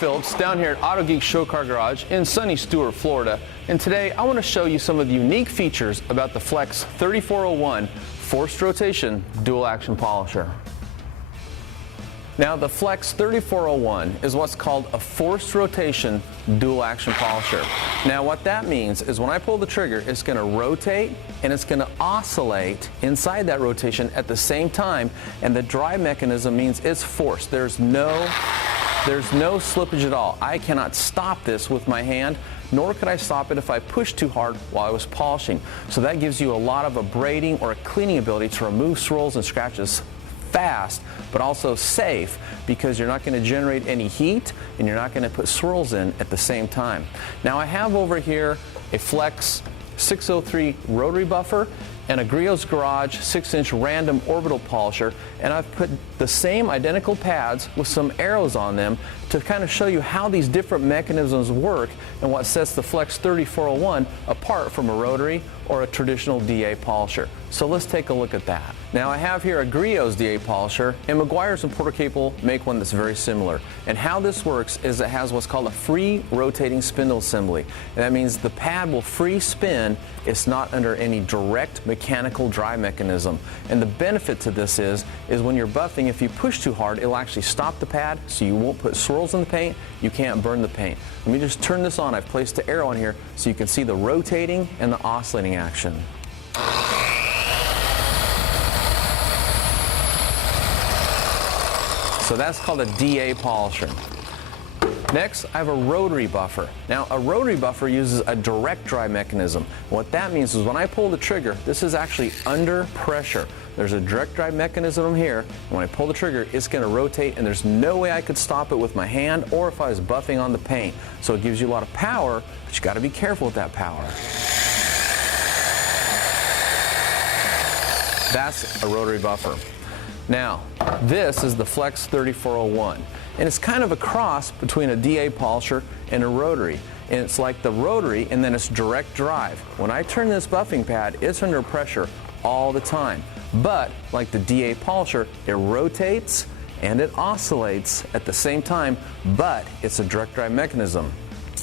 Phillips down here at Auto Geek Show Car Garage in sunny Stuart, Florida. And today I want to show you some of the unique features about the FLEX-3401 forced rotation dual action polisher. Now the FLEX-3401 is what's called a forced rotation dual action polisher. Now what that means is when I pull the trigger, it's going to rotate and it's going to oscillate inside that rotation at the same time, and the drive mechanism means it's forced. There's no slippage at all. I cannot stop this with my hand, nor could I stop it if I pushed too hard while I was polishing. So that gives you a lot of abrading or a cleaning ability to remove swirls and scratches fast, but also safe, because you're not going to generate any heat and you're not going to put swirls in at the same time. Now I have over here a FLEX-603 Rotary Buffer and a Griot's Garage 6-inch random orbital polisher, and I've put the same identical pads with some arrows on them to kind of show you how these different mechanisms work and what sets the FLEX-3401 apart from a rotary or a traditional DA polisher. So let's take a look at that. Now I have here a Griot's DA polisher, and Meguiar's and Porter Capel make one that's very similar. And how this works is it has what's called a free rotating spindle assembly. And that means the pad will free spin. It's not under any direct mechanical drive mechanism. And the benefit to this is when you're buffing, if you push too hard, it'll actually stop the pad, so you won't put swirls in the paint, you can't burn the paint. Let me just turn this on. I've placed the arrow on here so you can see the rotating and the oscillating action. So that's called a DA polisher. Next, I have a rotary buffer. Now, a rotary buffer uses a direct drive mechanism. What that means is when I pull the trigger, this is actually under pressure. There's a direct drive mechanism here, and when I pull the trigger, it's going to rotate, and there's no way I could stop it with my hand or if I was buffing on the paint. So it gives you a lot of power, but you got to be careful with that power. That's a rotary buffer. Now, this is the FLEX-3401, and it's kind of a cross between a DA polisher and a rotary. And it's like the rotary, and then it's direct drive. When I turn this buffing pad, it's under pressure all the time. But like the DA polisher, it rotates and it oscillates at the same time, but it's a direct drive mechanism.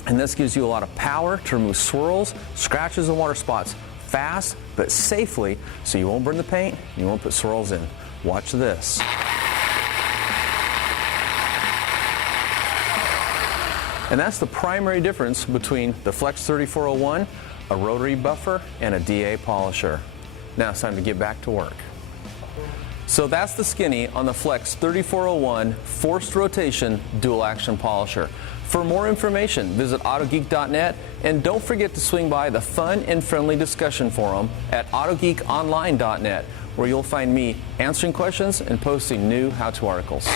And this gives you a lot of power to remove swirls, scratches, and water spots fast but safely, so you won't burn the paint, you won't put swirls in. Watch this. And that's the primary difference between the FLEX-3401, a rotary buffer, and a DA polisher. Now it's time to get back to work. So that's the skinny on the FLEX-3401 forced rotation dual action polisher. For more information, visit autogeek.net, and don't forget to swing by the fun and friendly discussion forum at autogeekonline.net, where you'll find me answering questions and posting new how-to articles.